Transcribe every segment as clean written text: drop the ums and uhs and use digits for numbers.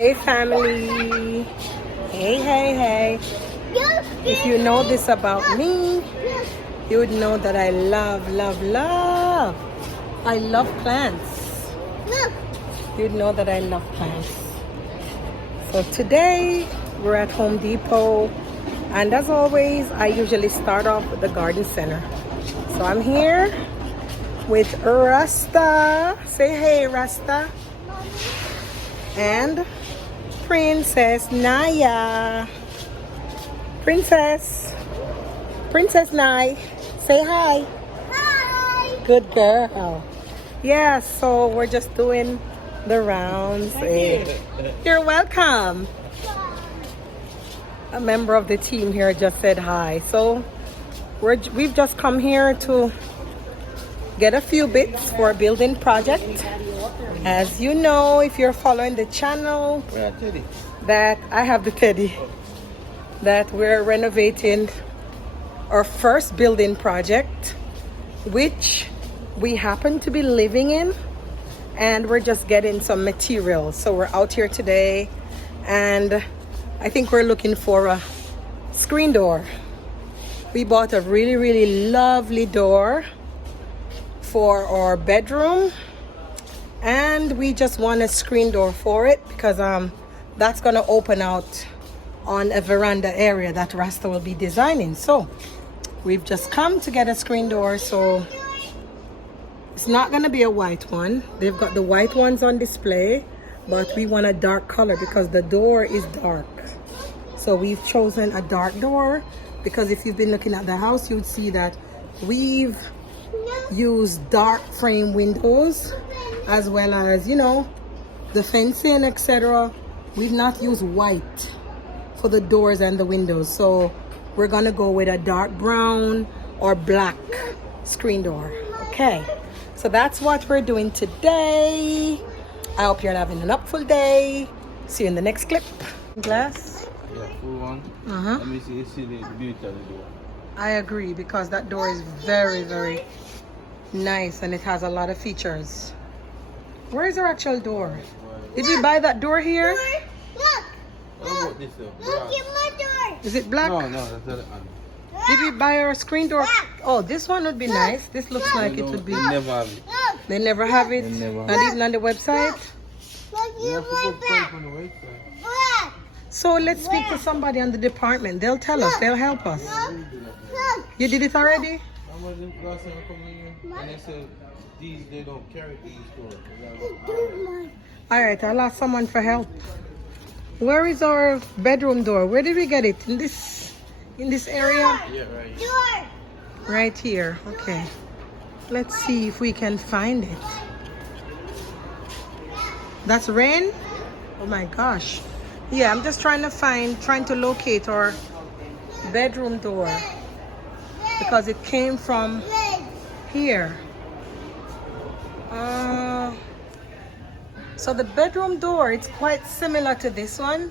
Hey family, hey. If you know this about me, you would know that I love plants. You'd know that I love plants. So today we're at Home Depot, and as always I usually start off with the garden center. So I'm here with Rasta. Say hey, Rasta. And Princess Naya. Princess Naya. Say hi. Hi. Good girl. Yeah, so we're just doing the rounds. You're welcome. A member of the team here just said hi. So we've just come here to get a few bits for a building project. As you know, if you're following the channel, that I have the teddy, that we're renovating our first building project, which we happen to be living in, and we're just getting some materials. So we're out here today, and I think we're looking for a screen door. We bought a really lovely door for our bedroom, and we just want a screen door for it because that's gonna open out on a veranda area that Rasta will be designing. So we've just come to get a screen door. So it's not gonna be a white one. They've got the white ones on display, but we want a dark color because the door is dark. So we've chosen a dark door because if you've been looking at the house, you'd see that we've used dark frame windows, as well as, you know, the fencing, etc. We've not used white for the doors and the windows, so we're gonna go with a dark brown or black screen door. Okay, so that's what we're doing today. I hope you're having an upful day. See you in the next clip. Glass. Yeah, full one. Let me see the beauty of the door. I agree, because that door is very nice and it has a lot of features. Where is our actual door? Did we buy that door here? Look. What about this though? Look at my door. Is it black? No, that's not it. Did we buy our screen door? Oh, this one would be nice. This looks like it would be. They never have it. Look. They never have it. They never Not even on the website. Look You at have to my go put back. it on the website. Black. So let's speak to somebody on the department. They'll tell us. They'll help us. Look. You did it already? How much the last time I come in and they said these they don't carry these stores. All right, I'll ask someone for help. Where is our bedroom door? Where did we get it? In this area? Yeah, right. Door. Right here. Okay. Let's see if we can find it. That's rain? Oh my gosh. Yeah, I'm just trying to locate our bedroom door because it came from here. So the bedroom door, it's quite similar to this one.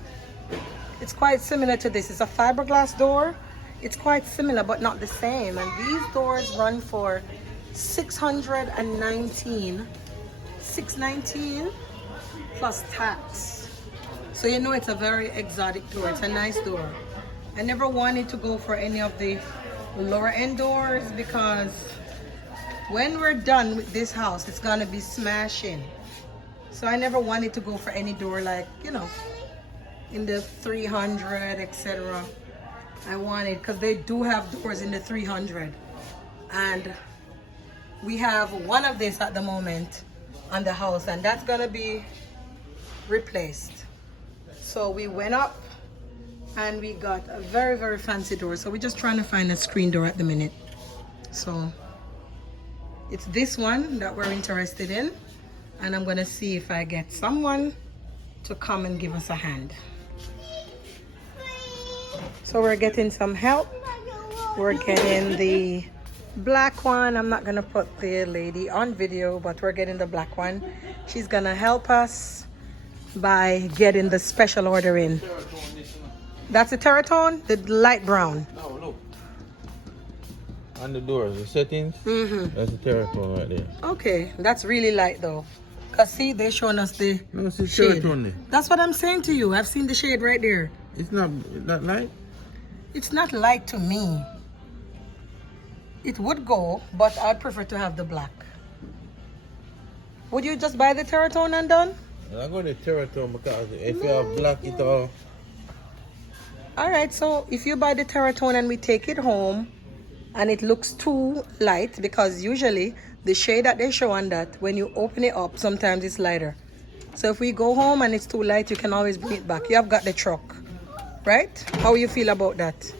It's quite similar to this. It's a fiberglass door. It's quite similar, but not the same. And these doors run for $619 plus tax. So you know it's a very exotic door. It's a nice door. I never wanted to go for any of the lower end doors because when we're done with this house, it's gonna be smashing. So I never wanted to go for any door like, you know, in the 300, etc. I wanted, because they do have doors in the 300, and we have one of this at the moment on the house, and that's gonna be replaced. So we went up and we got a very fancy door. So we're just trying to find a screen door at the minute. So it's this one that we're interested in, and I'm gonna see if I get someone to come and give us a hand. So we're getting some help. We're getting the black one. I'm not gonna put the lady on video, but we're getting the black one. She's gonna help us by getting the special order in. That's the Terratone, the light brown. No, look. On the doors, the settings, that's the Terratone right there. Okay, that's really light though. Cause see, they showing us the No, it's a shade. Terratone there. That's what I'm saying to you. I've seen the shade right there. It's not that light. It's not light to me. It would go, but I'd prefer to have the black. Would you just buy the Terratone and done? I go to Terratone because if you have black, it all. Alright, so if you buy the Terratone and we take it home and it looks too light, because usually the shade that they show on that, when you open it up, sometimes it's lighter. So if we go home and it's too light, you can always bring it back. You have got the truck, right? How you feel about that?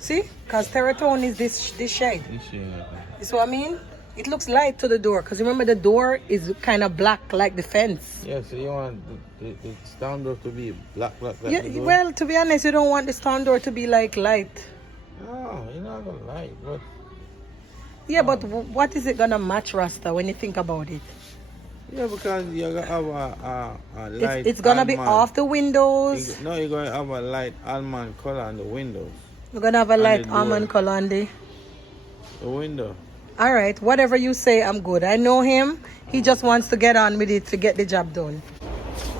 See? Because Terratone is this shade. This shade. You see what I mean? It looks light to the door, because remember the door is kind of black like the fence. Yeah, so you want the storm door to be black like Yeah, the door? well, to be honest, you don't want the storm door to be like light. No, you're not gonna light, but Yeah, but what is it gonna match, Rasta, when you think about it? yeah, because you're gonna have a light. It's gonna be almond. off the windows. No, you're gonna have a light almond color on the windows. We're gonna have a light the door. almond color on the. The window. All right, whatever you say, I'm good. I know him. He just wants to get on with it to get the job done.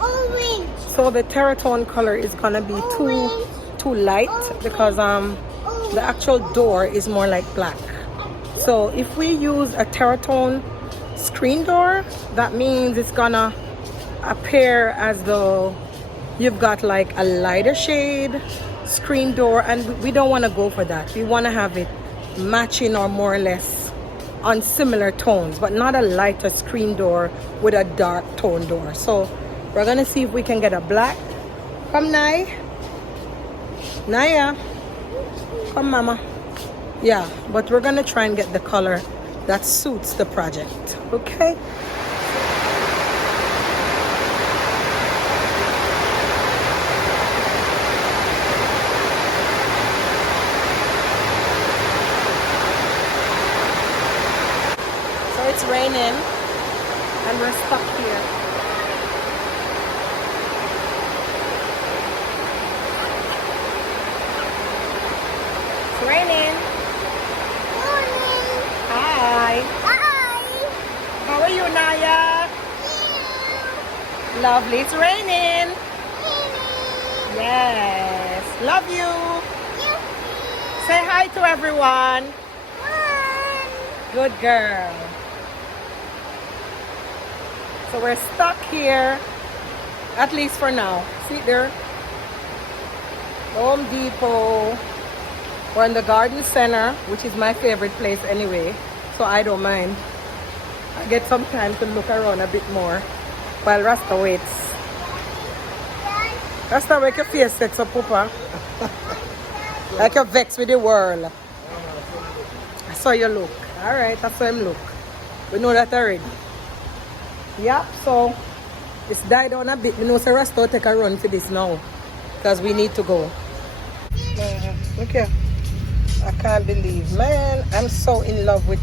Orange. So the Terratone color is gonna be too light because the actual door is more like black. So if we use a Terratone screen door, that means it's gonna appear as though you've got like a lighter shade screen door, and we don't want to go for that. We want to have it matching or more or less on similar tones, but not a lighter screen door with a dark tone door. So we're gonna see if we can get a black. Come, Naya, come, mama. Yeah, but we're gonna try and get the color that suits the project. Okay. It's raining and we're stuck here. It's raining. Morning. Hi. Hi. How are you, Naya? Lovely. It's raining. Yes. Love you. Say hi to everyone. Good girl. So we're stuck here, at least for now. See there? Home Depot. We're in the garden center, which is my favorite place anyway, so I don't mind. I get some time to look around a bit more while Rasta waits. Rasta, make your face set up, Papa. Like you're vexed with the world. I saw you look. Alright, I saw him look. We know that already. Yep, so it's died down a bit. We know so Rasta will take a run for this now, because we need to go. Look here. I can't believe, man, I'm so in love with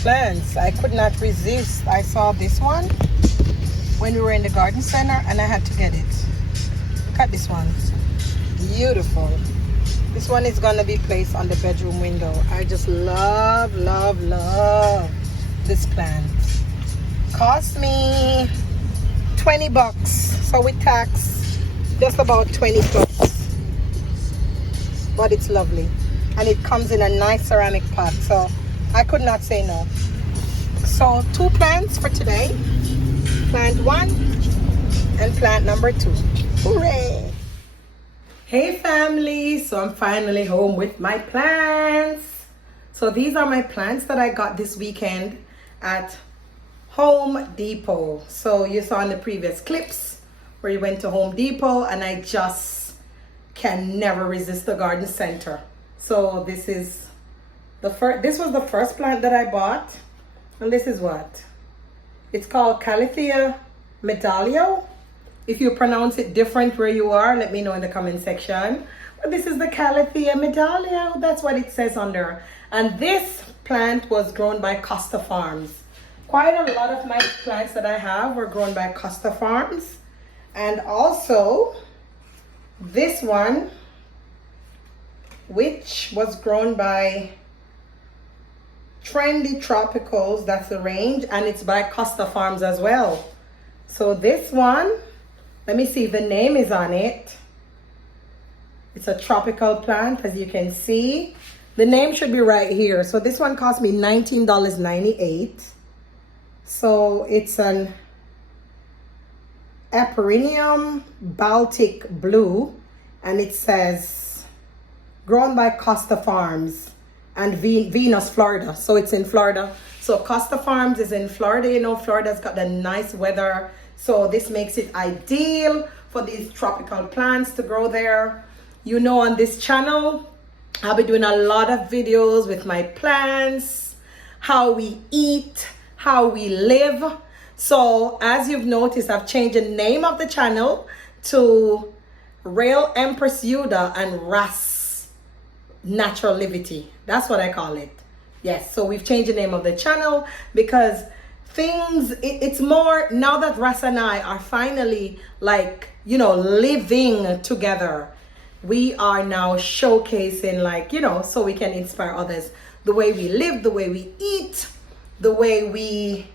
plants. I could not resist. I saw this one when we were in the garden center and I had to get it. Look at this one. Beautiful. This one is gonna be placed on the bedroom window. I just love, love, love this plant. Cost me 20 bucks. So with tax, just about 20 plus. But it's lovely. And it comes in a nice ceramic pot. So I could not say no. So 2 plants for today. Plant 1 and plant number 2. Hooray! Hey family, so I'm finally home with my plants. So these are my plants that I got this weekend at Home Depot. So you saw in the previous clips where you went to Home Depot, and I just can never resist the garden center. So this is the first, this was the first plant that I bought, and this is what? It's called Calathea medalio. If you pronounce it different where you are, let me know in the comment section. But this is the Calathea medalio. That's what it says on there. And this plant was grown by Costa Farms. Quite a lot of my plants that I have were grown by Costa Farms. And also this one, which was grown by Trendy Tropicals, that's the range, and it's by Costa Farms as well. So this one, let me see if the name is on it. It's a tropical plant, as you can see. The name should be right here. So this one cost me $19.98. So it's an Aperinium Baltic Blue, and it says grown by Costa Farms and Venus, Florida. So it's in Florida. So Costa Farms is in Florida. You know, Florida's got the nice weather. So this makes it ideal for these tropical plants to grow there. You know, on this channel, I'll be doing a lot of videos with my plants, how we eat, how we live. So as you've noticed, I've changed the name of the channel to Real Empress Yuda and Ras Natural Livity. That's what I call it. Yes, so we've changed the name of the channel because it's more now that Ras and I are finally, like, you know, living together. We are now showcasing, like, you know, so we can inspire others. The way we live, the way we eat, the way we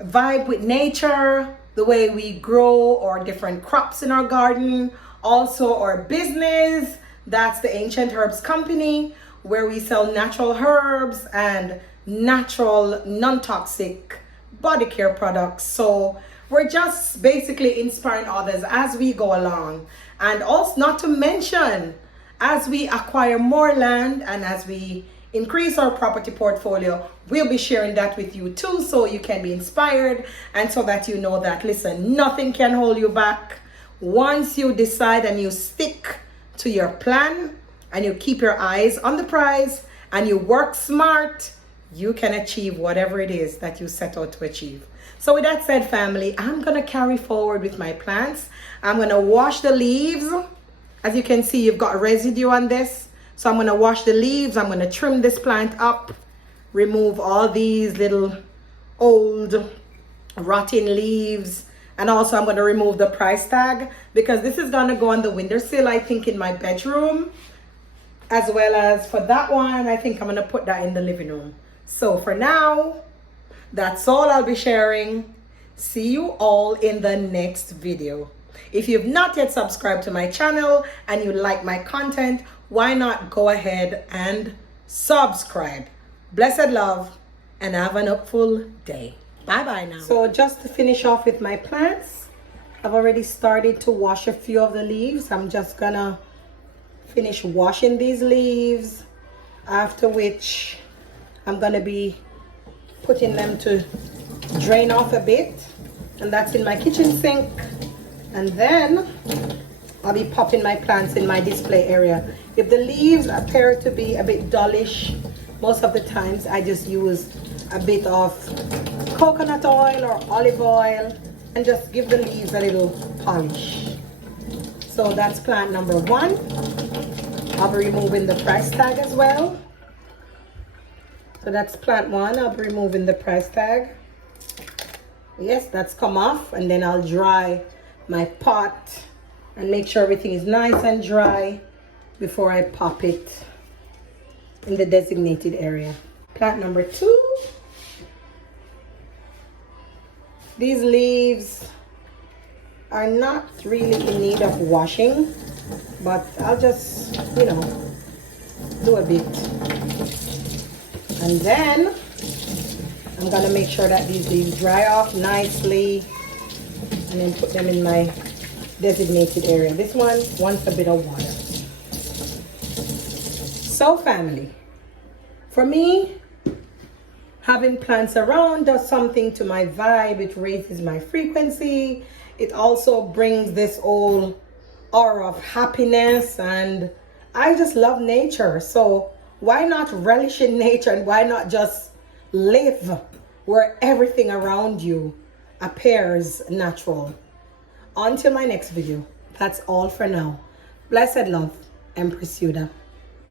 vibe with nature, the way we grow our different crops in our garden. Also our business, that's the Ancient Herbs Company, where we sell natural herbs and natural non-toxic body care products. So we're just basically inspiring others as we go along. And also, not to mention, as we acquire more land and as we increase our property portfolio, we'll be sharing that with you too, so you can be inspired and so that you know that, listen, nothing can hold you back. Once you decide and you stick to your plan and you keep your eyes on the prize and you work smart, you can achieve whatever it is that you set out to achieve. So with that said, family, I'm gonna carry forward with my plants. I'm gonna wash the leaves. As you can see, you've got residue on this. So I'm gonna wash the leaves. I'm gonna trim this plant up, remove all these little old rotting leaves. And also I'm gonna remove the price tag because this is gonna go on the windowsill, I think, in my bedroom. As well as for that one, I think I'm gonna put that in the living room. So for now, that's all I'll be sharing. See you all in the next video. If you've not yet subscribed to my channel and you like my content, why not go ahead and subscribe. Blessed love and have an hopeful day. Bye bye now. So just to finish off with my plants, I've already started to wash a few of the leaves. I'm just gonna finish washing these leaves, after which I'm gonna be putting them to drain off a bit, and that's in my kitchen sink. And then I'll be popping my plants in my display area. If the leaves appear to be a bit dullish, most of the times I just use a bit of coconut oil or olive oil and just give the leaves a little polish. So that's plant number 1. I'll be removing the price tag as well. So that's plant 1. I'll be removing the price tag. Yes, that's come off, and then I'll dry my pot and make sure everything is nice and dry before I pop it in the designated area. Plant number 2. These leaves are not really in need of washing, but I'll just, you know, do a bit. And then I'm gonna make sure that these leaves dry off nicely and then put them in my designated area. This one wants a bit of water. So family, for me, having plants around does something to my vibe. It raises my frequency. It also brings this whole aura of happiness, and I just love nature. So why not relish in nature, and why not just live where everything around you appears natural? Until my next video, that's all for now. Blessed love, Empress Yuda.